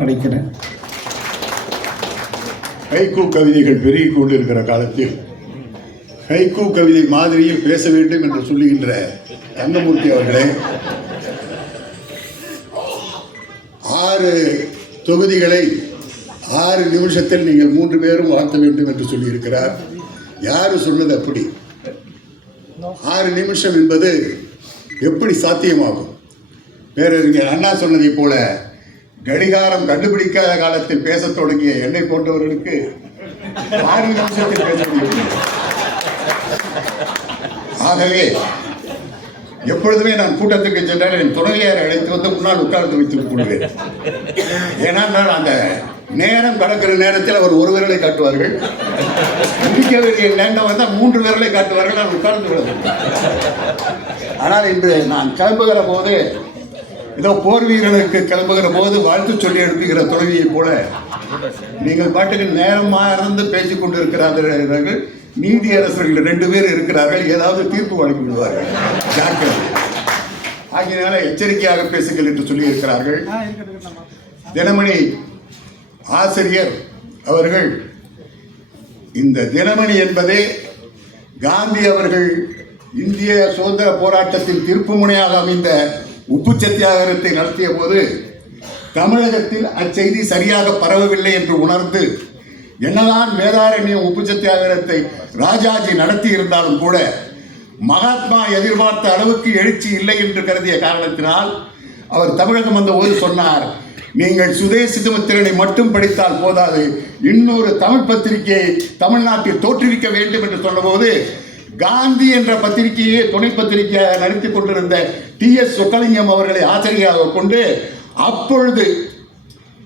நினைக்கிறேன் ஹைகூ கவிதைகள் பெருகி கொண்டிருக்கிற காலத்தில் ஹைகூ கவிதை மாதிரியில் பேச வேண்டும் என்று சொல்லுகின்ற ரங்கமூர்த்தி அவர்களே ஆறு தொகுதிகளை ஆறு நிமிஷத்தில் நீங்கள் மூன்று பேரும் வாழ்த்த வேண்டும் என்று சொல்லியிருக்கிறார். யாரு சொன்னது அப்படி? ஆறு நிமிஷம் என்பது எப்படி சாத்தியமாகும்? பேரறிஞர் அண்ணா சொன்னதைப் போல கடிகாரம் கண்டுபிடிக்காத காலத்தில் பேசத் தொடங்கிய என்னை போன்றவர்களுக்கு ஆறு நிமிஷத்தில் பேச முடியும் ஆகவே எப்பொழுதுமே நான் கூட்டத்துக்கு சென்றால் என் துணையை அழைத்து வந்து முன்னால் உட்கார்ந்து வைத்துக் கொள்வேன். ஏனென்றால் அந்த நேரம் கடக்கிற நேரத்தில் அவர் ஒரு விரலை காட்டுவார்கள். முடிக்க வேண்டிய நேரம் வந்தால் மூன்று விரலை காட்டுவார்கள். நான் உட்கார்ந்து விடுவேன் ஆனால் இன்று நான் கிளம்புகிற போது ஏதோ போர் வீரனுக்கு கிளம்புகிற போது வாழ்த்து சொல்லி எழுப்புகிற துறவியை போல நீங்கள் பாட்டுக்கு நேரமாக இருந்து பேசிக் கொண்டிருக்கிறார்கள் நீதியரசர்கள் ரெண்டு பேர் இருக்கிறார்கள். ஏதாவது தீர்ப்பு வழங்கி விடுவார்கள் ஜாக்கிரதை ஆகியனால எச்சரிக்கையாக பேசுங்கள் என்று சொல்லி இருக்கிறார்கள். தினமணி ஆசிரியர் அவர்கள் இந்த தினமணி என்பதே காந்தி அவர்கள் இந்திய சுதந்திர போராட்டத்தின் திருப்புமுனையாக அமைந்த உப்பு சத்தியாகிரகத்தை நடத்திய போது தமிழகத்தில் அச்செய்தி சரியாக பரவவில்லை என்று உணர்ந்து என்னதான் வேதாரண்யம் உப்பு சத்தியாகிரகத்தை ராஜாஜி நடத்தி இருந்தாலும் கூட மகாத்மா எதிர்பார்த்த அளவுக்கு எழுச்சி இல்லை என்று கருதிய காரணத்தினால் அவர் தமிழகம் வந்தபோது சொன்னார் நீங்கள் சுதேசிதமித்திரனை மட்டும் படித்தால் போதாது. இன்னொரு தமிழ் பத்திரிகையை தமிழ்நாட்டில் தோற்றுவிக்க வேண்டும் என்று சொன்னபோது காந்தி என்ற பத்திரிகையை துணை பத்திரிகையாக நடத்தி கொண்டிருந்த டி எஸ் சொக்கலிங்கம் அவர்களை ஆசிரியராக கொண்டு அப்பொழுது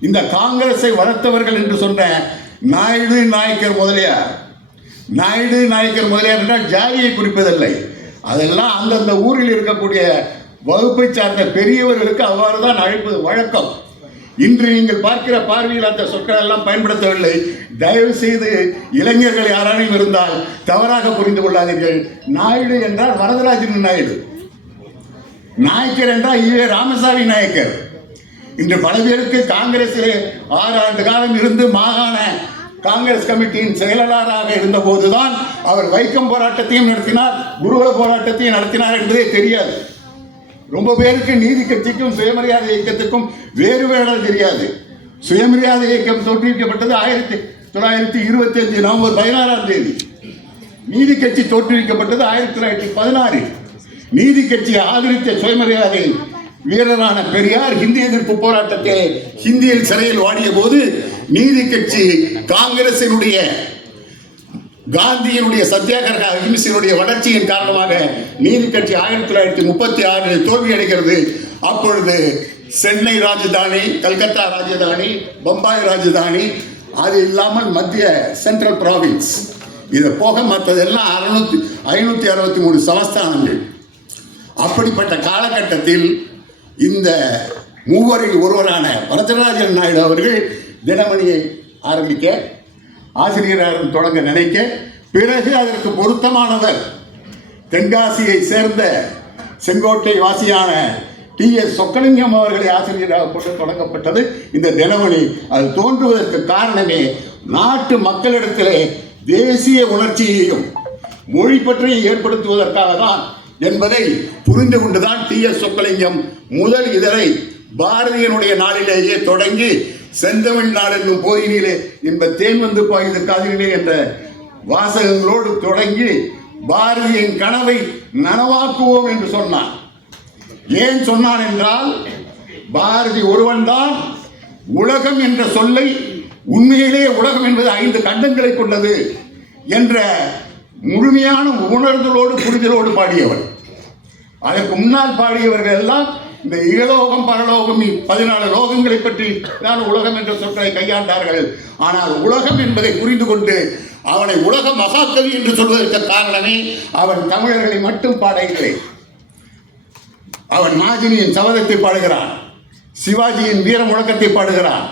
இந்த காங்கிரஸை வளர்த்தவர்கள் என்று சொன்ன நாயுடு நாயக்கர் முதலியார் நாயுடு நாயக்கர் முதலியார் என்றால் ஜாதியை குறிப்பதில்லை. அதெல்லாம் அந்தந்த ஊரில் இருக்கக்கூடிய வகுப்பை சார்ந்த பெரியவர்களுக்கு அவ்வாறு தான் அழைப்பது வழக்கம். இன்று நீங்கள் பார்க்கிற பார்வையில் அந்த சொற்கள் எல்லாம் பயன்படுத்தவில்லை. தயவு செய்து இளைஞர்கள் யாராலும் இருந்தால் தவறாக புரிந்து கொள்ளாதீர்கள். நாயுடு என்றால் வரதராஜன் நாயுடு. நாயக்கர் என்றால் ஈவே ராமசாமி நாயக்கர். இன்று பல பேருக்கு காங்கிரஸில் ஆறு ஆண்டு காலம் இருந்து மாகாண காங்கிரஸ் கமிட்டியின் செயலாளராக இருந்த போதுதான் அவர் வைக்கம் போராட்டத்தையும் நடத்தினார் குருகுல போராட்டத்தையும் நடத்தினார் என்பதே தெரியாது. ரொம்ப பேருக்கு நீதி கட்சிக்கும் சுயமரியாதை இயக்கத்துக்கும் வேறு தெரியாது. சுயமரியாதை இயக்கம் தோற்றுவிக்கப்பட்டது ஆயிரத்தி தொள்ளாயிரத்தி இருபத்தி அஞ்சு நவம்பர் பதினாறாம் தேதி. நீதி கட்சி தோற்றுவிக்கப்பட்டது ஆயிரத்தி தொள்ளாயிரத்தி பதினாறு. நீதி கட்சியை ஆதரித்த சுயமரியாதை வீரரான பெரியார் ஹிந்தி எதிர்ப்பு போராட்டத்தை ஹிந்தியில் சிறையில் வாடிய போது நீதி கட்சி காங்கிரசினுடைய காந்தியினுடைய சத்தியாகிரக அகிம்சையினுடைய வளர்ச்சியின் காரணமாக நீதி கட்சி ஆயிரத்தி தொள்ளாயிரத்தி முப்பத்தி ஆறில் தோல்வி அடைகிறது. அப்பொழுது சென்னை ராஜதானி கல்கத்தா ராஜதானி பம்பாய் ராஜதானி அது இல்லாமல் மத்திய சென்ட்ரல் ப்ராவின்ஸ். இதை போக மற்றதெல்லாம் அறுநூத்தி ஐநூற்றி அறுபத்தி மூணு சமஸ்தானங்கள். அப்படிப்பட்ட காலகட்டத்தில் இந்த மூவரில் ஒருவரான வரதராஜன் நாயுடு அவர்கள் தினமணியை ஆரம்பிக்க ஆசிரியராக தொடங்க நினைக்க பிறகு அதற்கு பொருத்தமானவர். தென்காசியை சேர்ந்த செங்கோட்டை வாசியான டி. எஸ். சொக்கலிங்கம் அவர்களை ஆசிரியராக கொண்டு தொடங்கப்பட்டது. இந்த தினமணி அது தோன்றுவதற்கு காரணமே நாட்டு மக்களிடத்திலே தேசிய உணர்ச்சியையும் மொழி பற்றியும் ஏற்படுத்துவதற்காக தான் என்பதை புரிந்து கொண்டுதான் டி. எஸ். சொக்கலிங்கம் முதல் இதழை பாரதியனுடைய நாளிலேயே தொடங்கி செந்தமிழ் நாடு என்னும் போரினிலே என்ப தேன் வந்து பாய்ந்த காதலிலே என்ற வாசகங்களோடு தொடங்கி பாரதியின் கனவை நனவாக்குவோம் என்று சொன்னான் ஏன் சொன்னான் என்றால் பாரதி ஒருவன்தான் உலகம் என்ற சொல்லை உண்மையிலே உலகம் என்பது ஐந்து கண்டங்களை கொண்டது என்ற முழுமையான உணர்தலோடு புரிதலோடு பாடியவர். அதற்கு முன்னால் பாடியவர்கள் எல்லாம் இந்த இகலோகம் பரலோகம் பதினாலு லோகங்களை பற்றி தான் உலகம் என்ற சொற்களை கையாண்டார்கள். ஆனால் உலகம் என்பதை புரிந்து கொண்டு அவனை உலக மகாகவி என்று சொல்வதற்கு காரணமே அவன் தமிழர்களை மட்டும் பாடவில்லை. அவன் மாஜினியின் சபதத்தை பாடுகிறான். சிவாஜியின் வீர முழக்கத்தை பாடுகிறான்.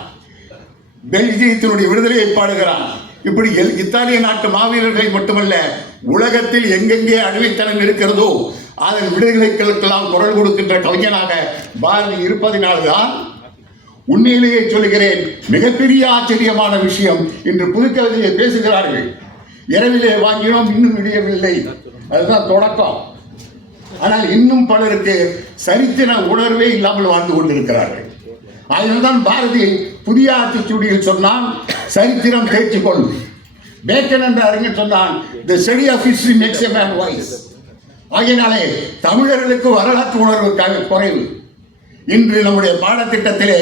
பெல்ஜியத்தினுடைய விடுதலையை பாடுகிறான். இப்படி எல்- இத்தாலிய நாட்டு மாவீரர்களை மட்டுமல்ல உலகத்தில் எங்கெங்கே அடிமைத்தனம் இருக்கிறதோ அதன் விடுதலைகளுக்கெல்லாம் குரல் கொடுக்கின்ற கவிஞனாக பாரதி இருப்பதினால்தான் உண்மையிலேயே சொல்கிறேன் மிகப்பெரிய ஆச்சரியமான விஷயம். இன்று புதுக்கவிதையை பேசுகிறார்கள். இரவிலே வாங்கினோம் இன்னும் விடியவில்லை அதுதான் தொடக்கம். ஆனால் இன்னும் பலருக்கு சரித்திர உணர்வே இல்லாமல் வாழ்ந்து கொண்டிருக்கிறார்கள். அதனால்தான் பாரதி புதிய ஆத்திச்சூடியில் சொன்னான் சரித்திரம் தேர்ச்சி கொள் பேக்கன் என்ற அறிஞர் சொன்னான் the study of history makes a man wise ஆகையினாலே தமிழர்களுக்கு வரலாற்று உணர்வு குறைவு. இன்று நம்முடைய பாடத்திட்டத்திலே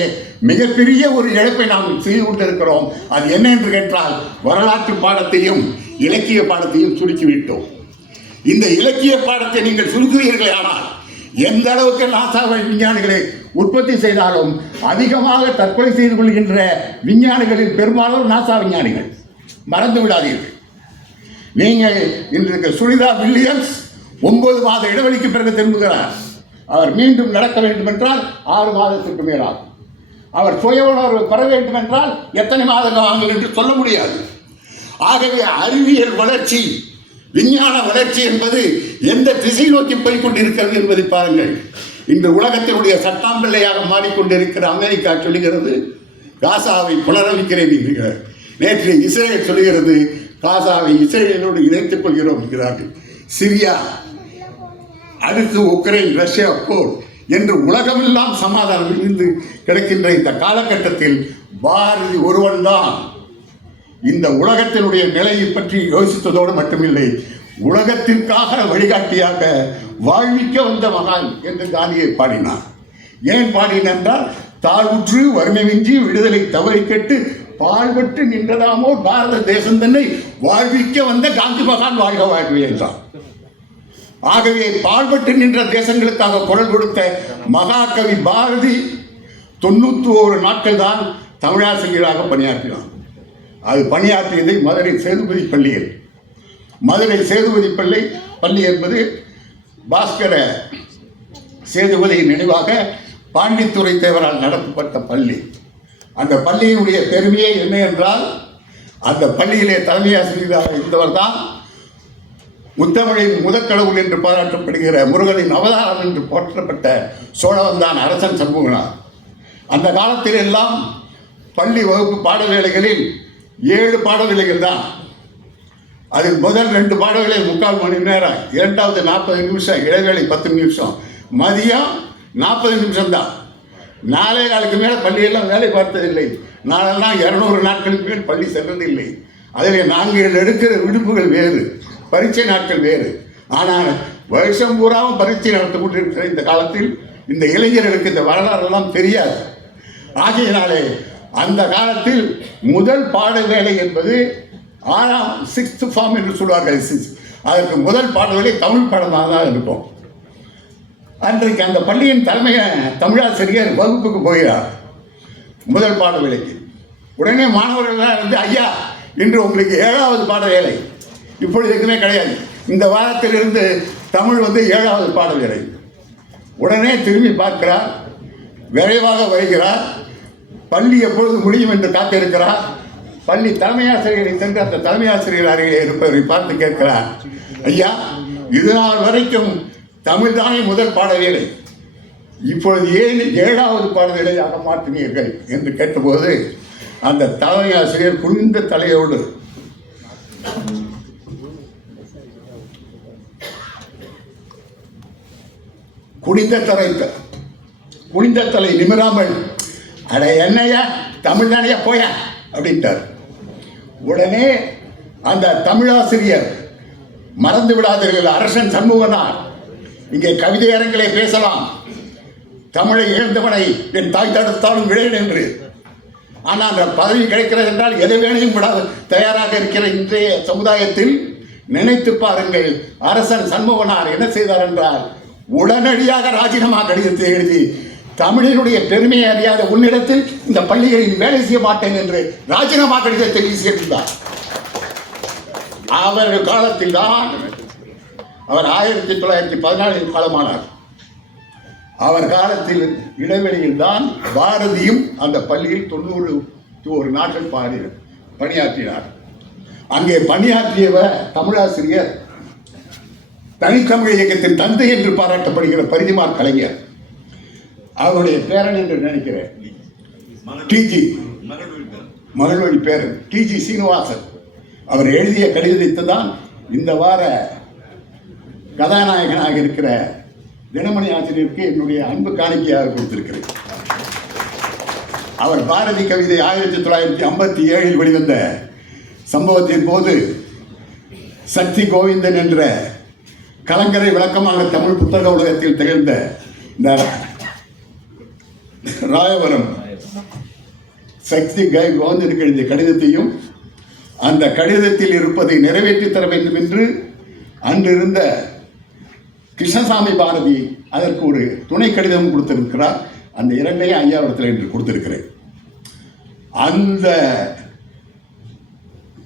மிகப்பெரிய ஒரு இழப்பை நாம் செய்து கொண்டிருக்கிறோம். அது என்ன என்று கேட்டால் வரலாற்று பாடத்தையும் இலக்கிய பாடத்தையும் சுருக்கிவிட்டோம் இந்த இலக்கிய பாடத்தை நீங்கள் சுருக்குவீர்களே ஆனால் எந்த அளவுக்கு நாசா விஞ்ஞானிகளை உற்பத்தி செய்தாலும் அதிகமாக தற்கொலை செய்து கொள்கின்ற விஞ்ஞானிகளில் பெரும்பாலும் நாசா விஞ்ஞானிகள். மறந்து விடாதீர்கள். நீங்கள் இன்றைக்கு சுனிதா வில்லியம்ஸ் ஒன்பது மாத இடைவெளிக்கு பிறகு திரும்புகிறார். அவர் மீண்டும் நடக்க வேண்டும் என்றால் ஆறு மாதத்திற்கு மேலாகும். அவர் சுய உணர்வு பெற வேண்டும் என்றால் எத்தனை மாதங்கள் ஆகும் என்று சொல்ல முடியாது. ஆகவே அறிவியல் வளர்ச்சி விஞ்ஞான வளர்ச்சி என்பது எந்த திசை நோக்கி போய்கொண்டிருக்கிறது என்பதை பாருங்கள். இன்று உலகத்தினுடைய சட்டாம்பிள்ளையாக மாறிக்கொண்டிருக்கிற அமெரிக்கா சொல்லுகிறது காசாவை புனரமைக்கிறேன் என்கிறார். நேற்று இஸ்ரேல் சொல்லுகிறது காசாவை இஸ்ரேலோடு இணைத்துக் கொள்கிறோம் என்கிறார்கள். சிரியா அடுத்து உக்ரைன் ரஷ்யா போர் என்று உலகமெல்லாம் சமாதானம் இருந்து கிடக்கின்ற இந்த காலகட்டத்தில் பாரதி ஒருவன்தான். இந்த உலகத்தினுடைய நிலையை பற்றி யோசித்ததோடு மட்டுமில்லை உலகத்திற்காக வழிகாட்டியாக வாழ்விக்க வந்த மகான் என்று காந்தியை பாடினார். ஏன் பாடினென்றால் தாழ்வுற்று வறுமையின்றி விடுதலை தவறி கேட்டு பாழ்பட்டு நின்றதாமோ பாரத தேசம் தன்னை வாழ்விக்க வந்த காந்தி மகான் வாழ்க வாழ்வே என்றார் ஆகவே பாழ்பட்டு நின்ற தேசங்களுக்காக குரல் கொடுத்த மகாகவி பாரதி தொண்ணூற்றி ஓரு நாட்கள் தான் தமிழாசிரியராக பணியாற்றினார். அது பணியாற்றியது மதுரை சேதுபதி பள்ளியில். மதுரை சேதுபதி பள்ளி பள்ளி என்பது பாஸ்கர சேதுபதியின் நினைவாக பாண்டித்துறை தேவரால் நடத்தப்பட்ட பள்ளி. அந்த பள்ளியினுடைய பெருமையே என்ன என்றால் அந்த பள்ளியிலே தலைமை ஆசிரியராக இருந்தவர் தான் முத்தமிழின் முதற்கடவுள் என்று பாராட்டப்படுகிற முருகனின் அவதாரம் என்று போற்றப்பட்ட சோழவந்தான் அரசன் சண்முகனார். அந்த காலத்தில் எல்லாம் பள்ளி வகுப்பு பாடவேளைகளில் ஏழு பாடவேளைகள் தான். அதில் முதல் ரெண்டு பாடவேளை முக்கால் மணி நேரம் இரண்டாவது நாற்பது நிமிஷம் இடைவேளை பத்து நிமிஷம் மதியம் நாற்பது நிமிஷம் தான். நாலே காலுக்கு மேலே பள்ளியெல்லாம் வேலை பார்த்ததில்லை. நாளெல்லாம் இரநூறு நாட்களுக்கு மேல் பள்ளி சென்றதில்லை அதில் நாங்கள் எடுக்கிற விடுப்புகள் வேறு. பரீட்சை நாட்கள் வேறு. ஆனால் வருஷம் பூராவும் பரீட்சை நடத்தி கொண்டிருக்கிற இந்த காலத்தில் இந்த இளைஞர்களுக்கு இந்த வரலாறெல்லாம் தெரியாது. ஆகையினாலே அந்த காலத்தில் முதல் பாட வேலை என்பது ஆறாம் சிக்ஸ்த் ஃபார்ம் என்று சொல்வார்கள் சிக்ஸ் அதற்கு முதல் பாட வேலை தமிழ் பாடமாக தான் இருக்கும். அன்றைக்கு அந்த பள்ளியின் தலைமை தமிழாசிரியர் வகுப்புக்கு போகிறார் முதல் பாட வேலைக்கு. உடனே மாணவர்கள்லாம் இருந்து ஐயா இன்று உங்களுக்கு ஏழாவது பாட வேலை. இப்பொழுது எதுவுமே கிடையாது. இந்த வாரத்திலிருந்து தமிழ் வந்து ஏழாவது பாட வேலை உடனே திரும்பி பார்க்கிறார். விரைவாக வருகிறார். பள்ளி எப்பொழுது முடியும் என்று காத்திருக்கிறார். பள்ளி தலைமை ஆசிரியரை சென்று அந்த தலைமை ஆசிரியர் அருகே இருப்பவரை பார்த்து கேட்கிறார். ஐயா இது நாள் வரைக்கும் தமிழ் தானே முதல் பாட வேலை இப்பொழுது ஏன் ஏழாவது பாடவேலையாக மாற்றினீர்கள்? என்று கேட்டபோது அந்த தலைமை ஆசிரியர் குனிந்த தலையோடு குனிந்த தலை குனிந்த தலை நிமிராமல் அட என்னையா தமிழ் தானையா போயா அப்படின்ட்டார். உடனே அந்த தமிழாசிரியர் மறந்து விடாதீர்கள் அரசன் சண்முகனார் இங்கே கவிதை அரங்களை பேசலாம். தமிழை இழந்தவனை என் தாய் தடுத்தாலும் விடேன் என்று. ஆனால் அந்த பதவி கிடைக்கிறது என்றால் எதை வேணையும் விட தயாராக இருக்கிற இன்றைய சமுதாயத்தில் நினைத்து பாருங்கள் அரசன் சண்முகனார் என்ன செய்தார் என்றால் உடனடியாக ராஜினாமா கடிதத்தை எழுதி தமிழினுடைய பெருமையை அறியாத உன்னிடத்தில் இந்த பள்ளிகளில் வேலை செய்ய மாட்டேன் என்று ராஜினாமா கடிதத்தை வீசியிருந்தார் அவர் காலத்தில் தான் அவர் ஆயிரத்தி தொள்ளாயிரத்தி பதினாலில் காலமானார். அவர் காலத்தில் இடைவெளியில் தான் பாரதியும் அந்த பள்ளியில் தொண்ணூறு ஒரு நாட்கள் பாடி பணியாற்றினார். அங்கே பணியாற்றியவர் தமிழாசிரியர் தனித்தமிழ் இயக்கத்தின் தந்தை என்று பாராட்டப்படுகிற பரிதிமார் கலைஞர். அவருடைய பேரன் என்று நினைக்கிறேன். டிஜி மகள்வழி பேரன். டிஜி சீனிவாசன். அவர் எழுதிய கடிதத்தை தான் இந்த வார கதாநாயகனாக இருக்கிற தினமணி ஆசிரியருக்கு என்னுடைய அன்பு காணிக்கையாக கொடுத்திருக்கிறேன். அவர் பாரதி கவிதை ஆயிரத்தி தொள்ளாயிரத்தி ஐம்பத்தி ஏழில் வெளிவந்த சம்பவத்தின் போது சக்தி கோவிந்தன் என்ற கலங்கரை விளக்கமாக தமிழ் புத்தக உலகத்தில் திகழ்ந்த இந்த ராயவரம் சக்தி கை கோவிந்தனுக்கு எழுதிய கடிதத்தையும் அந்த கடிதத்தில் இருப்பதை நிறைவேற்றித் தர வேண்டும் என்று அன்றிருந்த கிருஷ்ணசாமி பாரதி அதற்கு ஒரு துணை கடிதம் கொடுத்திருக்கிறார். அந்த இரண்டையும் ஐயாவரத்தில் என்று கொடுத்திருக்கிறேன். அந்த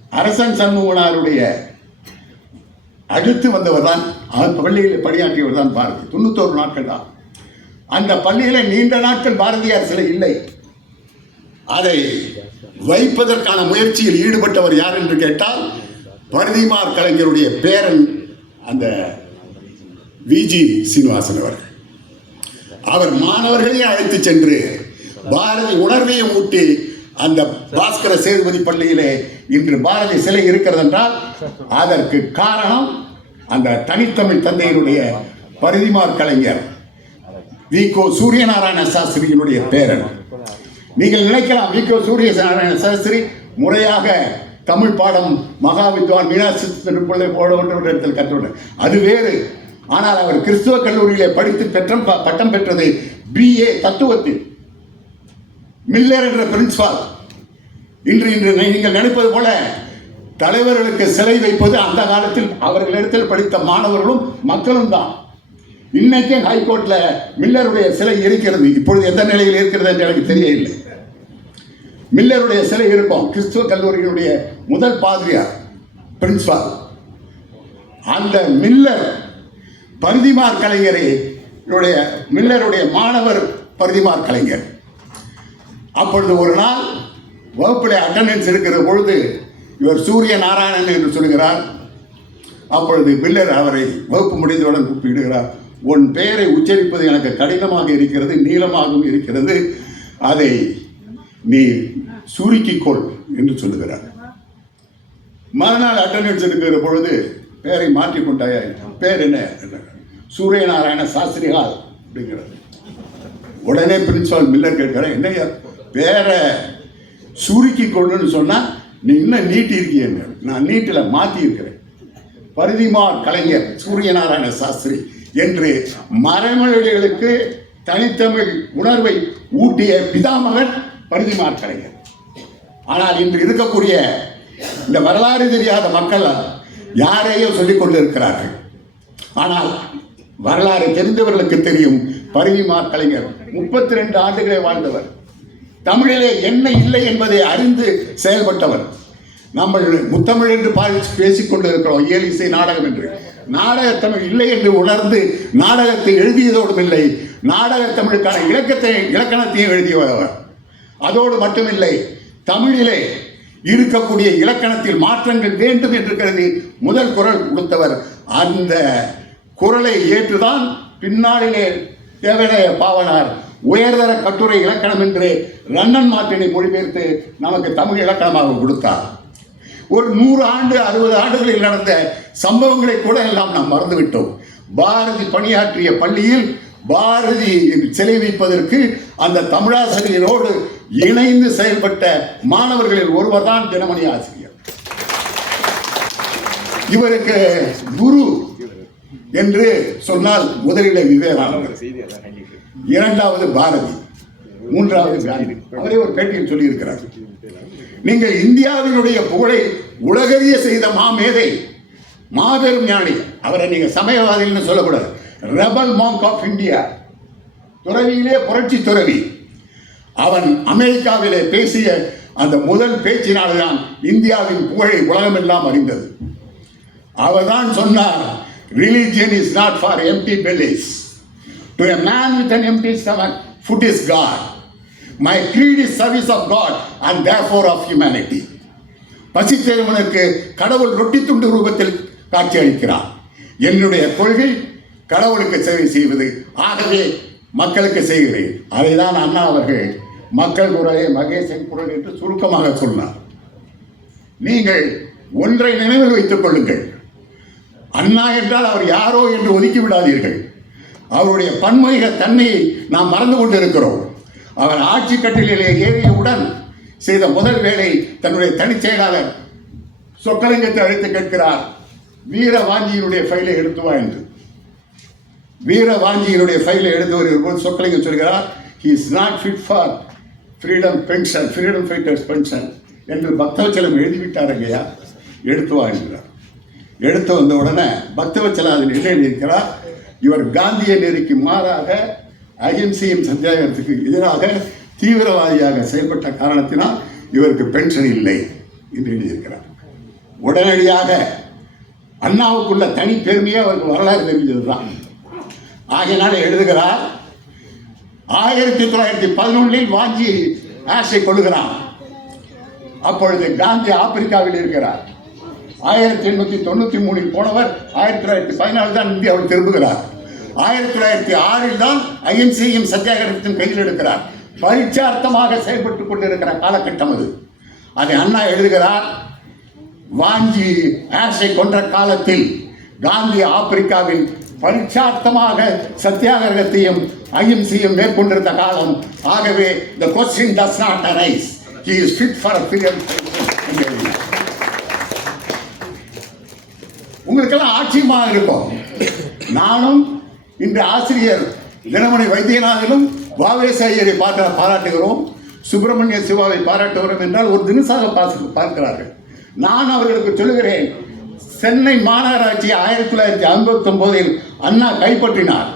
அரசன் சண்முகனாருடைய அடுத்து வந்தவர் தான் பள்ளியில் பணியாற்றியவர் தான் பாரதி. தொண்ணூத்தோரு நாட்கள் தான். அந்த பள்ளியில் நீண்ட நாட்கள் பாரதியார் சிலை இல்லை. அதை வைப்பதற்கான முயற்சியில் ஈடுபட்டவர் யார் என்று கேட்டால் பரதிமார் கலைஞருடைய பேரன் அந்த விஜி சீனிவாசன் அவர்கள். அவர் மாணவர்களையும் அழைத்து சென்று பாரதி உணர்வையும் ஊட்டி அந்த பாஸ்கர சேதுபதி பள்ளியிலே இன்று பாரதி சிலை இருக்கிறது என்றால் அதற்கு காரணம் அந்த தனித்தமிழ் தந்தையினுடைய பரிதிமார் கலைஞர் வி கோ சூரியநாராயண சாஸ்திரியினுடைய பேரன். நீங்கள் நினைக்கலாம் வி கோ சூரியநாராயண சாஸ்திரி முறையாக தமிழ் பாடம் மகா வித்வான் மீனாட்சி திருப்பிள்ளை போட இடத்தில் கற்றுள்ளார் அது வேறு. ஆனால் அவர் கிறிஸ்துவ கல்லூரியிலே படித்து பெற்ற பட்டம் பெற்றது பிஏ தத்துவத்தில். மில்லர் என்ற பிரின்சிபால். இன்று இன்று நீங்கள் நினைப்பது போல தலைவர்களுக்கு சிலை வைப்பது அந்த காலத்தில் அவர்களிடத்தில் படித்த மாணவர்களும் மக்களும் தான். இன்னைக்கு ஹைகோர்ட்டில் மில்லருடைய சிலை இருக்கிறது. இப்பொழுது எந்த நிலையில் இருக்கிறது என்று எனக்கு தெரியவில்லை. மில்லருடைய சிலை இருக்கும். கிறிஸ்துவ கல்லூரியினுடைய முதல் பாதிரியார் பிரின்ஸ்பால் அந்த மில்லர் பரிதிமார் கலைஞரை மில்லருடைய மாணவர் பரிதிமார் கலைஞர். அப்பொழுது ஒரு நாள் வகுப்பில் அட்டண்டன்ஸ் இருக்கிற பொழுது இவர் சூரிய நாராயணன் என்று சொல்கிறார் அப்பொழுது பில்லர் அவரை வகுப்பு முடிந்தவுடன் கூப்பிடுகிறார். உன் பெயரை உச்சரிப்பது எனக்கு கடினமாக இருக்கிறது நீளமாகவும் இருக்கிறது. அதை நீ சுருக்கிக்கொள் என்று சொல்லுகிறார். மறுநாள் அட்டண்டன்ஸ் எடுக்கிற பொழுது பெயரை மாற்றிக்கொண்டாயா பேர் என்ன? சூரியநாராயண சாஸ்திரிகால் அப்படிங்கிறது உடனே பிரின்சிபால் மில்லர் கேட்கிறார் என்னையா பேரை சுருக்கி கொள்ளுன்னு சொன்னால் நீ இன்னும் நீட்டி இருக்கியன்னு நான் நீட்டில் மாற்றி இருக்கிறேன் பரிதிமார் கலைஞர் சூரியநாராயண சாஸ்திரி என்று மறைமொழிகளுக்கு தனித்தமிழ் உணர்வை ஊட்டிய பிதாமகன் பரிதிமார் கலைஞர். ஆனால் இன்று இருக்கக்கூடிய இந்த வரலாறு தெரியாத மக்கள் யாரையோ சொல்லிக் கொண்டிருக்கிறார்கள். ஆனால் வரலாறு தெரிந்தவர்களுக்கு தெரியும் பரிதிமார் கலைஞர் முப்பத்தி ரெண்டு ஆண்டுகளை வாழ்ந்தவர். தமிழிலே என்ன இல்லை என்பதை அறிந்து செயல்பட்டவர். நம்ம முத்தமிழ் என்று பாதி பேசிக் கொண்டிருக்கிறோம் இயல் இசை நாடகம் என்று. நாடகத்தமிழ் இல்லை என்று உணர்ந்து நாடகத்தை எழுதியதோடும் இல்லை நாடகத் தமிழுக்கான இலக்கத்தை இலக்கணத்தையும் எழுதியவர் அதோடு மட்டுமில்லை தமிழிலே இருக்கக்கூடிய இலக்கணத்தில் மாற்றங்கள் வேண்டும் என்று கருதி முதல் குரல் கொடுத்தவர். அந்த குரலை ஏற்றுதான் பின்னாளிலே தேவனைய பாவனார் உயர்தர கட்டுரை இலக்கணம் என்று ரன்னன் மாற்றினை மொழிபெயர்த்து நமக்கு தமிழ் இலக்கணமாக கொடுத்தார். ஒரு நூறு ஆண்டு அறுபது ஆண்டுகளில் நடந்த சம்பவங்களை கூட எல்லாம் நாம் மறந்துவிட்டோம். பாரதி பணியாற்றிய பள்ளியில் பாரதி சிலை வைப்பதற்கு அந்த தமிழாசிரியரோடு இணைந்து செயல்பட்ட மாணவர்களில் ஒருவர் தான் தினமணி ஆசிரியர். இவருக்கு குரு என்று சொன்னால் முதலிலே விவேகானந்தர். இரண்டாவது பாரதி மூன்றாவது காந்தி. அவரே ஒரு பேட்டியில் சொல்லியிருக்கிறார். நீங்கள் இந்தியாவினுடைய புகழை உலகறிய செய்த மாமேதை மாபெரும் ஞானி. அவரை நீங்க சமயவாதின்னு சொல்லக்கூடாது. ரெபல் மாங்க் ஆஃப் இந்தியா துறவியிலே புரட்சி துறவி. அவன் அமெரிக்காவிலே பேசிய அந்த முதல் பேச்சினால்தான் இந்தியாவின் புகழை உலகமெல்லாம் அறிந்தது. அவர்தான் சொன்னார் religion is not for empty bellies to a man with an empty stomach food is god my creed is service of god and therefore of humanity. பசித்தேவனுக்கு கடவுள் ரொட்டி துண்டு ரூபத்தில் காட்சி அளிக்கிறார் என்னுடைய கொள்கை கடவுளுக்கு சேவை செய்வது ஆகவே மக்களுக்கு செய்கிறேன். அதைதான் அண்ணா அவர்கள் மக்கள் குரலே மகேசன் குரல் என்று சுருக்கமாக சொன்னார். நீங்கள் ஒன்றை நினைவில் வைத்துக் கொள்ளுங்கள். அண்ணா என்றால் அவர் யாரோ என்று ஒதுக்கி விடாதீர்கள். அவருடைய பன்முக தன்மையை நாம் மறந்து கொண்டிருக்கிறோம். அவர் ஆட்சி கட்டிலே ஏறியவுடன் செய்த முதல் வேலை தன்னுடைய தனிச் செயலாளர் சொக்கலிங்கத்தை அழைத்து கேட்கிறார் வீரவாஞ்சியினுடைய ஃபைலை எடுத்து வா என்று. வீரவாஞ்சியினுடைய ஃபைலை எடுத்து வருகிற போது சொக்கலிங்கம் சொல்கிறார் he is not fit for freedom pension freedom fighters pension என்று பக்தவச்சலம் எழுதிவிட்டார் ஐயா எடுத்து வா என்கிறார் எடுத்து வந்த உடனே பக்தவச்சலம் அதில் என்ன எழுதியிருக்கிறார் இவர் காந்திய நெறிக்கு மாறாக அகிம்சையும் சத்தியாகிரகத்துக்கு எதிராக தீவிரவாதியாக செயல்பட்ட காரணத்தினால் இவருக்கு பென்ஷன் இல்லை என்று எழுதியிருக்கிறார். உடனடியாக அண்ணாவுக்குள்ள தனி பெருமையே அவருக்கு வரலாறு தெரிஞ்சதுதான். ஆகையினால எழுதுகிறார் ஆயிரத்தி தொள்ளாயிரத்தி பதினொன்றில் வாஞ்சி ஆசை கொள்கிறான் அப்பொழுது காந்தி ஆப்பிரிக்காவில் இருக்கிறார். ஆயிரத்தி எண்ணூற்றி தொண்ணூற்றி மூணில் போனவர் ஆயிரத்தி தொள்ளாயிரத்தி பதினாலு தான் இந்தியாவில் திரும்புகிறார். ஆயிரத்தி தொள்ளாயிரத்தி ஆறில் தான் அகிம்சையும் சத்தியாகிரகத்தையும் கையில் எடுக்கிறார். பரிச்சார்த்தமாக செயல்பட்டுக் கொண்டிருக்கிற காலகட்டம் அது. அதை அண்ணா எழுதுகிறார். வாஞ்சி ஆஷை கொன்ற காலத்தில் காந்தி ஆப்பிரிக்காவில் பரிச்சார்த்தமாக சத்தியாகிரகத்தையும் அகிம்சையும் மேற்கொண்டிருந்த காலம். ஆகவே the question does not arise. He is fit for a உங்களுக்கெல்லாம் ஆச்சரியமாக இருக்கும். நானும் இன்று ஆசிரியர் தினமணி வைத்தியநாதனும் வாவேச பார்க்க பாராட்டுகிறோம். சுப்பிரமணிய சிவாவை பாராட்டுகிறோம் என்றால் ஒரு தினசாக பார்த்து பார்க்கிறார்கள். நான் அவர்களுக்கு சொல்லுகிறேன் சென்னை மாநகராட்சி ஆயிரத்தி தொள்ளாயிரத்தி ஐம்பத்தி ஒன்பதில் அண்ணா கைப்பற்றினார்.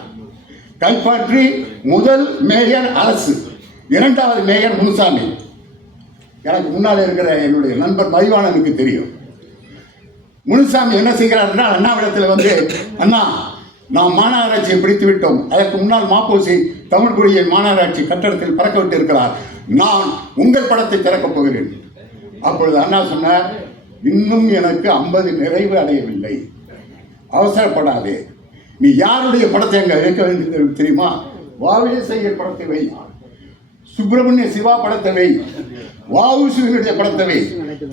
கைப்பற்றி முதல் மேயர் அரசு இரண்டாவது மேயர் முனுசாமி. எனக்கு முன்னால் இருக்கிற என்னுடைய நண்பர் மதிவானனுக்கு தெரியும். முனுசாமி என்ன செய்கிறார் என்றால் அண்ணாவிடத்தில் வந்து அண்ணா நாம் மாநகராட்சியை பிடித்து விட்டோம். அதற்கு முன்னால் மாப்போசி தமிழ் குடியை மாநகராட்சி கட்டடத்தில் பறக்க விட்டு இருக்கிறார் நான் உங்கள் படத்தை திறக்கப் போகிறேன். அப்பொழுது அண்ணா சொன்னார் இன்னும் எனக்கு ஐம்பது நிறைவு அடையவில்லை. அவசரப்படாதே. நீ யாருடைய படத்தை அங்கே வைக்க வேண்டியது தெரியுமா? வாவேசையர் படத்தை வை. சுப்பிரமணிய சிவா படத்தை வை. வாவுசுவினுடைய படத்தை வை.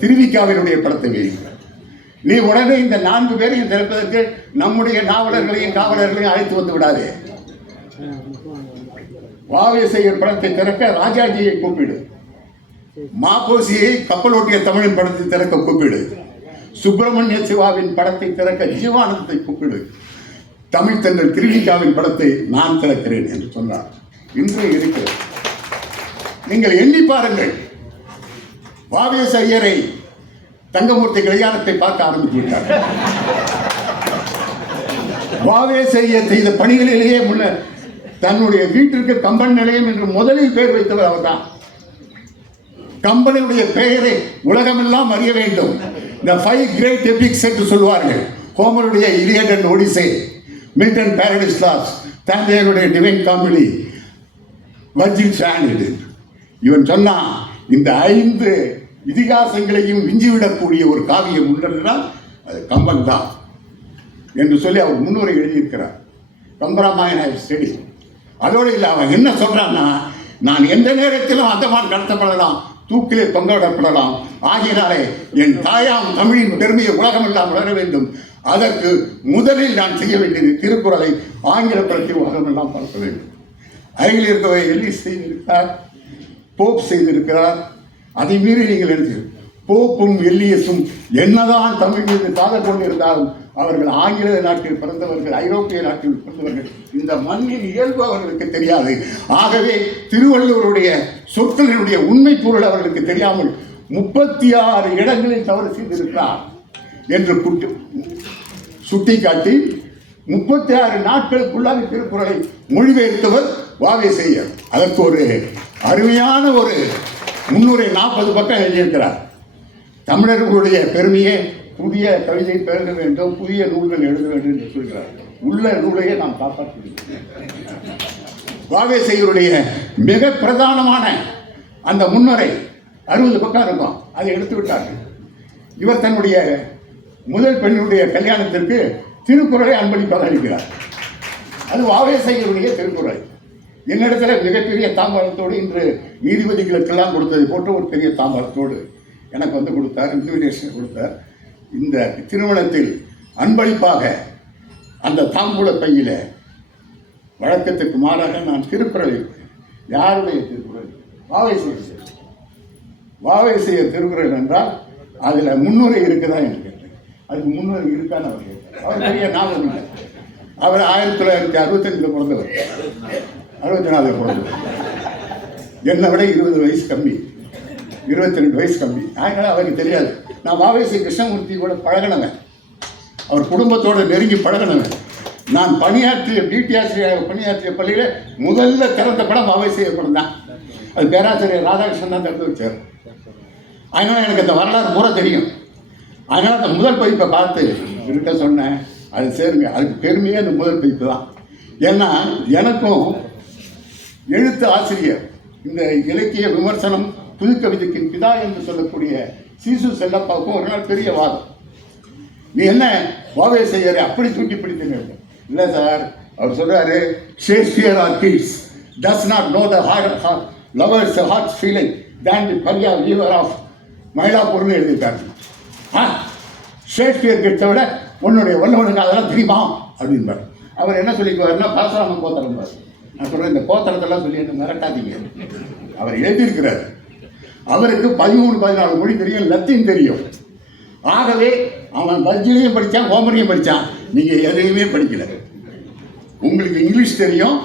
திருவிக்காவினுடைய படத்தை வை. நீ உடனே இந்த நான்கு பேரையும் திறப்பதற்கு நம்முடைய நாவலர்களையும் காவலர்களையும் அழைத்து வந்து விடாதே. வாவேசையர் படத்தை திறக்க ராஜாஜியை கூப்பிடு. மாப்போசியை கப்பலோட்டிய தமிழின் படத்தை திறக்க கூப்பிடு. சுப்பிரமணிய சிவாவின் படத்தை திறக்க ஜீவானந்தத்தை கூப்பிடு. தமிழ் தென்றல் திருவிக்காவின் படத்தை நான் திறக்கிறேன் என்று சொன்னார். இன்று இருக்கிறது. நீங்கள் எண்ணி பாருங்கள். வாவேச ஐயரை தங்கமூர்த்தி கல்யாணத்தை பார்க்க ஆரம்பித்து விட்டார் வாவேச செய்ய செய்த பணிகளிலேயே முன்ன தன்னுடைய வீட்டிற்கு கம்பன் நிலையம் என்று முதலில் பெயர் வைத்தவர் அவர்தான். கம்பனுடைய பெயரை உலகமெல்லாம் அறிய வேண்டும். இந்த ஃபைவ் கிரேட் எபிக்ஸ் என்று சொல்வார்கள். ஹோமருடைய Iliad and Odyssey Milton Paradise Lost தாந்தியனுடைய divine comedy Virgil சானிடு இவன் சொன்னான் இந்த ஐந்து இதிகாசங்களையும் விஞ்சிவிடக்கூடிய ஒரு காவியம் உண்டென்றால் அது கம்பன் தான் என்று சொல்லி அவர் முன்னுரை எழுதியிருக்கிறார். கம்பராமாயண ஸ்டடி அதோடு இல்லை அவன் என்ன சொல்கிறான்னா நான் எந்த நேரத்திலும் அந்தமான் நடத்தப்படலாம் தூக்கிலே தொங்கவிடப்படலாம். ஆகினாலே என் தாயாம் தமிழின் பெருமையை உலகமெல்லாம் வளர வேண்டும். அதற்கு முதலில் நான் செய்ய வேண்டியது திருக்குறளை ஆங்கிலப்படுத்தி உலகமெல்லாம் பார்க்க வேண்டும். அருகில் இருக்கவை எல்லி செய்திருக்கிறார் போப் செய்திருக்கிறார் அதை மீறி நீங்கள் எடுத்து போப்பும் எல்லியஸும் என்னதான் தமிழ் மீது காதல் கொண்டிருந்தாலும் அவர்கள் ஆங்கில நாட்டில் பிறந்தவர்கள் ஐரோப்பிய நாட்டில் பிறந்தவர்கள் இந்த மண்ணின் இயல்பு அவர்களுக்கு தெரியாது. ஆகவே திருவள்ளுவருடைய சொற்களினுடைய உண்மை பொருள் அவர்களுக்கு தெரியாமல் முப்பத்தி ஆறு இடங்களில் தவறு செய்திருக்கிறார் என்று குட்டு சுட்டிக்காட்டி முப்பத்தி ஆறு நாட்களுக்குள்ளாக திருக்குறளை மொழிபெயர்த்தவர் வாவே செய்ய அதற்கு ஒரு அருமையான ஒரு முன்னுரை நாற்பது பக்கம் எழுதியிருக்கிறார். தமிழர்களுடைய பெருமையே புதிய கவிதை பெருக வேண்டும் புதிய நூல்கள் எழுத வேண்டும் என்று சொல்கிறார். உள்ள நூலையே நாம் காப்பாற்றி வாவே செய்யருடைய மிக பிரதானமான அந்த முன்னுரை அறுபது பக்கம் இருக்கும். அதை எடுத்து விட்டார்கள். இவர் தன்னுடைய முதல் பெண்ணுடைய கல்யாணத்திற்கு திருக்குறளை அன்பளிப்பாக அளிக்கிறார். அது வாவேசையருடைய திருக்குறள். என்னிடத்துல மிகப்பெரிய தாம்பாளத்தோடு இன்று நீதிபதிகளுக்கெல்லாம் கொடுத்தது போட்டு ஒரு பெரிய தாம்பாளத்தோடு எனக்கு வந்து கொடுத்தார் இன்விடேஷன் கொடுத்தார். இந்த திருமணத்தில் அன்பளிப்பாக அந்த தாம்பூல பையில வழக்கத்துக்கு மாறாக நான் திருக்குறள் யாருடைய திருக்குறள்? வாவை செய்ய திருக்குறள் என்றால் அதில் முன்னுரை இருக்குதா என்று கேட்டேன். அதுக்கு முன்னுரை இருக்கான்னு அவர் கேட்டார். அவர் பெரிய நாவல் இல்லை அவர் ஆயிரத்தி தொள்ளாயிரத்தி அறுபத்தஞ்சில் பிறந்தவர். அறுபத்தி நாலு பிறந்தவர் என்னை விட இருபது வயசு கம்மி. இருபத்தி ரெண்டு வயசு கம்மி. அதனால அவருக்கு தெரியாது. நான் மாவேசி கிருஷ்ணமூர்த்தி கூட பழகினவன். அவர் குடும்பத்தோடு நெருங்கி பழகினவன். நான் பணியாற்றிய பிடி ஆசிரியராக பணியாற்றிய பள்ளியில் முதல்ல திறந்த படம் மாவேசிய படம் தான் அது பேராசிரியர் ராதாகிருஷ்ணன் தான் திறந்து வச்சார். அதனால் எனக்கு அந்த வரலாறு பூரா தெரியும். அதனால் அந்த முதல் பதிப்பை பார்த்து இருக்க சொன்னேன். அது சேருங்க. அதுக்கு பெருமையே அந்த முதல் பதிப்பு தான். ஏன்னா எனக்கும் எழுத்து ஆசிரியர். இந்த இலக்கிய விமர்சனம் புதுக்கவிதைக்கு பிதா என்று சொல்லக்கூடிய சீசு செல்லப்பாவுக்கும் ஒரு நாள் பெரிய வாதம். நீ என்ன வாவே செய்யற? அப்படி தூக்கி பிடித்துங்க. இல்லை சார் அவர் சொல்றாரு Shakespeare are kids does not know the heart lovers heart feeling than the pariah lover of மயிலாப்பூர்னு எழுதியிருக்காரு. ஆ ஷேக்ஸ்பியர் கிட்ட விட உன்னுடைய வல்லவனுக்கு அதெல்லாம் தெரியுமா? அப்படின்பார். அவர் என்ன சொல்லிக்குவாருன்னா பரசுராமன் கோத்தரம்பார் நான் சொல்கிறேன் இந்த கோத்தரத்தெல்லாம் சொல்லி என்ன மிரட்டாதீங்க. அவர் எழுதியிருக்கிறார். அவருக்கு பதிமூணு பதினாலு மொழி தெரியும் லத்தீன் தெரியும். ஆகவே அவன் வர்ஜிலையும் படித்தான் ஹோமரையும் படித்தான் நீங்கள் எதையுமே படிக்கல. உங்களுக்கு இங்கிலீஷ் தெரியும்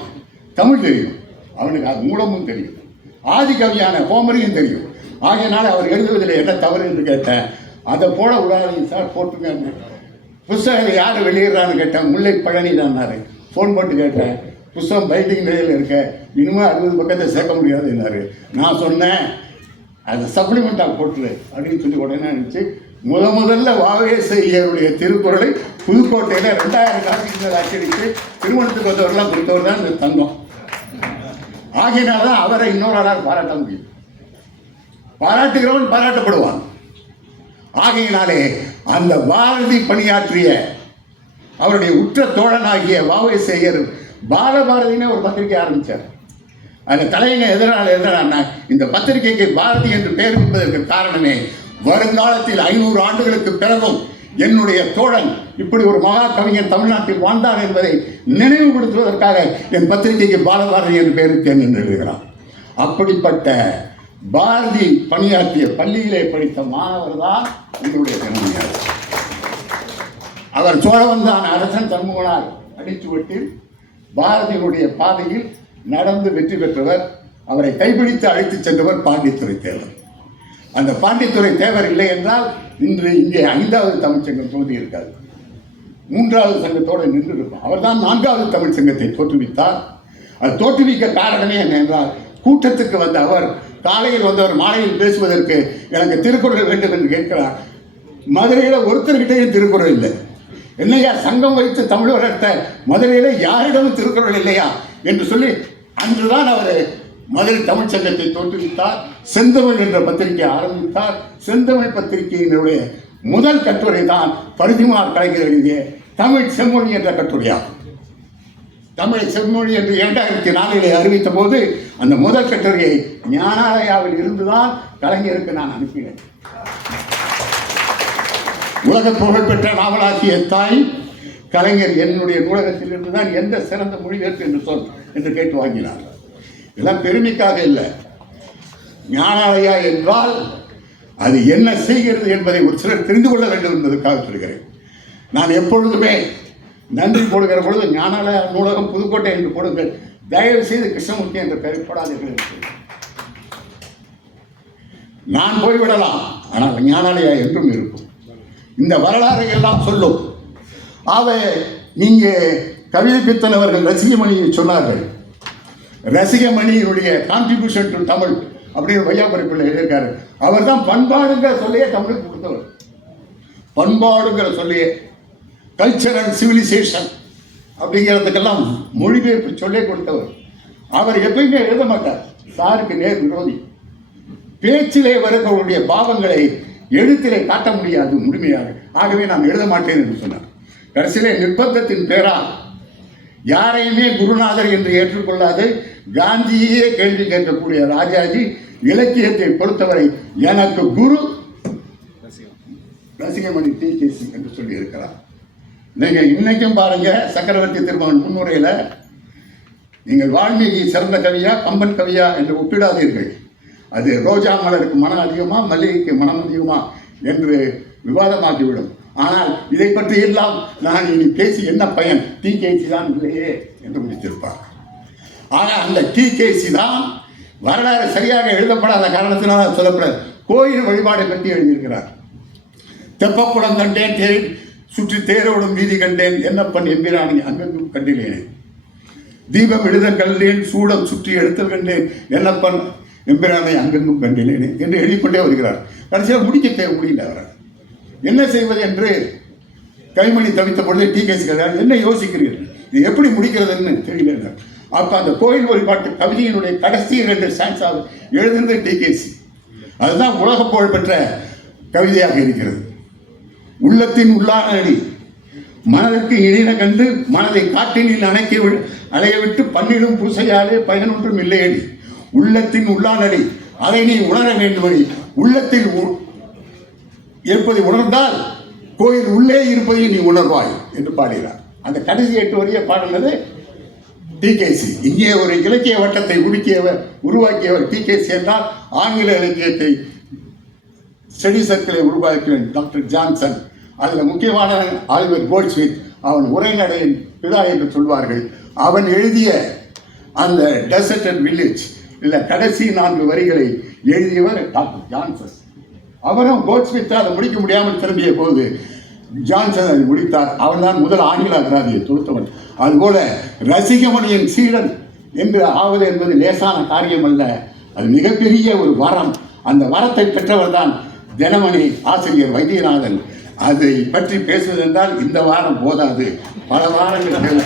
தமிழ் தெரியும். அவனுக்கு அது மூலமும் தெரியும். ஆதி கவியான ஹோமரையும் தெரியும். ஆகையினால அவர் எழுதுவதில் என்ன தவறு என்று கேட்டேன். அதை போட விடாதீங்க சார் போட்டுங்க புஸ்தகத்தை யார் வெளியிடுறான்னு கேட்டேன். முல்லை பழனி தான் ஃபோன் போட்டு கேட்டேன். புஸ்தகம் பைட்டிங் நிலையில் இருக்க இனிமேல் அறுபது பக்கத்தை சேர்க்க முடியாது என்னாரு. நான் சொன்னேன் அதை சப்ளிமெண்ட்டாக போட்டுரு அப்படின்னு சொல்லி உடனே நினச்சி முத முதல்ல வாவேசையருடைய திருக்குறளை புதுக்கோட்டையில் ரெண்டாயிரம் காப்பிகள் அச்சடித்து திருமணத்துக்கு வந்தவரெல்லாம் கொடுத்தவர் தான் இந்த தங்கம். ஆகையினால தான் அவரை இன்னொரு ஆளால் பாராட்ட முடியும். பாராட்டுகிறவன் பாராட்டப்படுவான். ஆகையினாலே அந்த பாரதி பணியாற்றிய அவருடைய உற்ற தோழனாகிய வாவேசையர் பாலபாரதினே ஒரு பத்திரிகை ஆரம்பித்தார் அந்த தலையங்க எதிரால் எதிரான இந்த பத்திரிகைக்கு பாரதி என்று பெயர் என்பதற்கு காரணமே வருங்காலத்தில் ஐநூறு ஆண்டுகளுக்கு பிறகும் என்னுடைய தோழன் இப்படி ஒரு மகா கவிஞன் தமிழ்நாட்டில் வாழ்ந்தார் என்பதை நினைவுபடுத்துவதற்காக என் பத்திரிகைக்கு பாலபாரதி என்று பெயருக்கு என்று எழுதுகிறான் அப்படிப்பட்ட பாரதி பணியாற்றிய பள்ளியிலே படித்த மாணவர் தான் உங்களுடைய தினமணியார் அவர் சோழவந்தான் அரசன் தன்முகனார் அடித்துவிட்டு பாரதியினுடைய பாதையில் நடந்து வெற்றி பெற்றவர் அவரை கைப்பிடித்து அழைத்துச் சென்றவர் பாண்டித்துறை தேவர். அந்த பாண்டித்துறை தேவர் இல்லை என்றால் இன்று இங்கே ஐந்தாவது தமிழ்ச்சங்கம் தோன்றி இருக்காது. மூன்றாவது சங்கத்தோடு நின்று இருக்கும் அவர்தான் நான்காவது தமிழ் சங்கத்தை தோற்றுவித்தார். அது தோற்றுவிக்க காரணமே என்ன என்றால் கூட்டத்துக்கு வந்த அவர் காலையில் வந்தவர் மாலையில் பேசுவதற்கு எனக்கு திருக்குறள் வேண்டும் என்று கேட்கிறார். மதுரையில் ஒருத்தர்கிட்டையும் திருக்குறள் இல்லை. என்னையா சங்கம் வைத்து தமிழ் வளர்த்த மதுரையில் யாரிடமும் திருக்குறள் இல்லையா? என்று சொல்லி அன்றுதான் அவர் மதுரை தமிழ் சங்கத்தை தோற்றுவித்தார். செந்தமிழ் என்ற பத்திரிகை ஆரம்பித்தார். செந்தமிழ் பத்திரிகையினுடைய முதல் கட்டுரை தான் பரிதிமார் கலைஞர் எழுதிய தமிழ் செம்மொழி என்ற கட்டுரையாகும். தமிழ் செம்மொழி என்று இரண்டாயிரத்தி நாலிலே அறிவித்த போது அந்த முதல் கட்டுரையை ஞானாலயாவில் இருந்துதான் கலைஞருக்கு நான் அனுப்பினேன். உலக புகழ்பெற்ற நாவலாகிய தாய் கலைஞர் என்னுடைய நூலகத்தில் இருந்து தான் எந்த சிறந்த மொழிபெயர்ப்பு என்று சொல் என்று கேட்டு வாங்கினார். இதெல்லாம் பெருமைக்காக இல்லை. ஞானாலயா என்றால் அது என்ன செய்கிறது என்பதை ஒரு சிலர் தெரிந்து கொள்ள வேண்டும் என்பதற்காக சொல்கிறேன். நான் எப்பொழுதுமே நன்றி போடுகிற பொழுது ஞானாலய நூலகம் புதுக்கோட்டை என்று போடுங்கள். தயவு செய்து கிருஷ்ணமூர்த்தி என்ற பெயர் போடாதீர்கள் என்று நான் போய்விடலாம். ஆனால் ஞானாலயா என்றும் இருக்கும். இந்த வரலாறை எல்லாம் சொல்லும். ஆக நீங்க கவிதை பித்தன் அவர்கள் ரசிகமணியை சொன்னார்கள். ரசிகமணியினுடைய கான்ட்ரிபியூஷன் டு தமிழ் அப்படின்னு வையாபுரிப்பிள்ளை எழுதியிருக்காரு. அவர் தான் பண்பாடுங்கிற சொல்லையே தமிழுக்கு கொடுத்தவர். பண்பாடுங்கிற சொல்லியே. கல்ச்சர் அண்ட் சிவிலைசேஷன் அப்படிங்கிறதுக்கெல்லாம் மொழிபெயர்ப்பு சொல்லே கொடுத்தவர். அவர் எப்பயுமே எழுத மாட்டார். சாருக்கு நேர் விரோதி. பேச்சிலே வருபவருடைய பாவங்களை எழுத்திலே காட்ட முடியாது முழுமையாக. ஆகவே நான் எழுத மாட்டேன் என்று சொன்னார். கடைசியிலே நிர்பந்தத்தின் பேரால் யாரையுமே குருநாதர் என்று ஏற்றுக்கொள்ளாது காந்தியே கேள்வி கேட்கக்கூடிய ராஜாஜி இலக்கியத்தை பொறுத்தவரை எனக்கு குரு ரசிகமணி டி கேசி என்று சொல்லி இருக்கிறார் நீங்க இன்னைக்கும் பாருங்க சக்கரவர்த்தி திருமகன் முன்னுரையில நீங்கள் வால்மீகி சிறந்த கவியா கம்பன் கவியா என்று ஒப்பிடாதீர்கள். அது ரோஜா மலருக்கு மனம் அதிகமா மல்லிகைக்கு மனம் அதிகமா என்று விவாதமாகிவிடும். ஆனால் இதை பற்றி எல்லாம் நான் இனி பேசி என்ன பயன்? டி கேசி தான் இல்லையே என்று முடித்திருப்பார். ஆனால் அந்த டி கேசி தான் வரலாறு சரியாக எழுதப்படாத காரணத்தினால் சொல்லப்படாது. கோயில் வழிபாடை பற்றி எழுதியிருக்கிறார். தெப்பக்குளம் கண்டேன் தேர் சுற்றி தேரோடும் வீதி கண்டேன் என்னப்பன் எம்பிராணி அங்கெங்கும் கண்டிலேனே. தீபம் எழுத கண்டேன் சூடம் சுற்றி எடுத்து கண்டேன் என்னப்பன் எம்பிரானை அங்கெங்கும் கண்டிலேனே என்று எழுதிக்கொண்டே வருகிறார். கடைசியாக முடிக்க தே- முடியல அவர். என்ன செய்வது என்று கைமணி தவித்த பொழுது டி கேஸ் கேட்டார் என்ன யோசிக்கிறீர்கள்? இது எப்படி முடிக்கிறதுன்னு தெரியல அப்போ அந்த கோயில் வழிபாட்டு கவிதையினுடைய கடைசி இரண்டு ஸ்டான்ஸாக எழுதுனது டி கேசி அதுதான் உலக புகழ்பெற்ற கவிதையாக இருக்கிறது. உள்ளத்தின் உள்ளான அடி. மனதிற்கு இணைன கண்டு மனதை காற்றினில் அணைக்க வி- அலைய விட்டு பன்னிடும் பூசையாலே பயனொன்றும் இல்லையடி. உள்ளத்தின் உள்ளானடி அதை நீ உணர வேண்டுமடி. உள்ளத்தில் உ- இருப்பதை உணர்ந்தால் கோயில் உள்ளே இருப்பதை நீ உணர்வாய் என்று பாடுகிறார். அந்த கடைசி எட்டு வரிய பாடினது டிகேசி இங்கே ஒரு இலக்கிய வட்டத்தை உருக்கியவர் உருவாக்கியவர் டிகேசி என்றால் ஆங்கில இலக்கியத்தை ஸ்டடி சர்க்கிளை உருவாக்கிய டாக்டர் ஜான்சன். அதில் முக்கியமான ஆல்வர் கோல்ட்ஸ்மித் அவன் உரைநடையின் பிதா என்று சொல்வார்கள். அவன் எழுதிய அந்த டெசர்ட் அண்ட் வில்லேஜ் இல்லை கடைசி நான்கு வரிகளை எழுதியவர் டாக்டர் ஜான்சன் அவரும் கோல்ட்ஸ்மித் அதை முடிக்க முடியாமல் திரும்பிய போது ஜான்சன் அதை முடித்தார். அவர்தான் முதல் ஆங்கில அகராதியை தொடுத்தவன். அதுபோல ரசிகமணியின் சீடன் என்று ஆவது என்பது லேசான காரியம் அல்ல. அது மிகப்பெரிய ஒரு வரம். அந்த வரத்தை பெற்றவர் தான் தினமணி ஆசிரியர் வைத்தியநாதன். அதை பற்றி பேசுவதென்றால் இந்த வாரம் போதாது. பல வாரங்கள்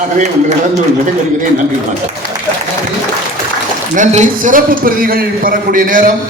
ஆகவே உங்களிடம் விடைபெறுகிறேன். நன்றி வணக்கம். நன்றி சிறப்பு பிரதிகள் பெறக்கூடிய நேரம்.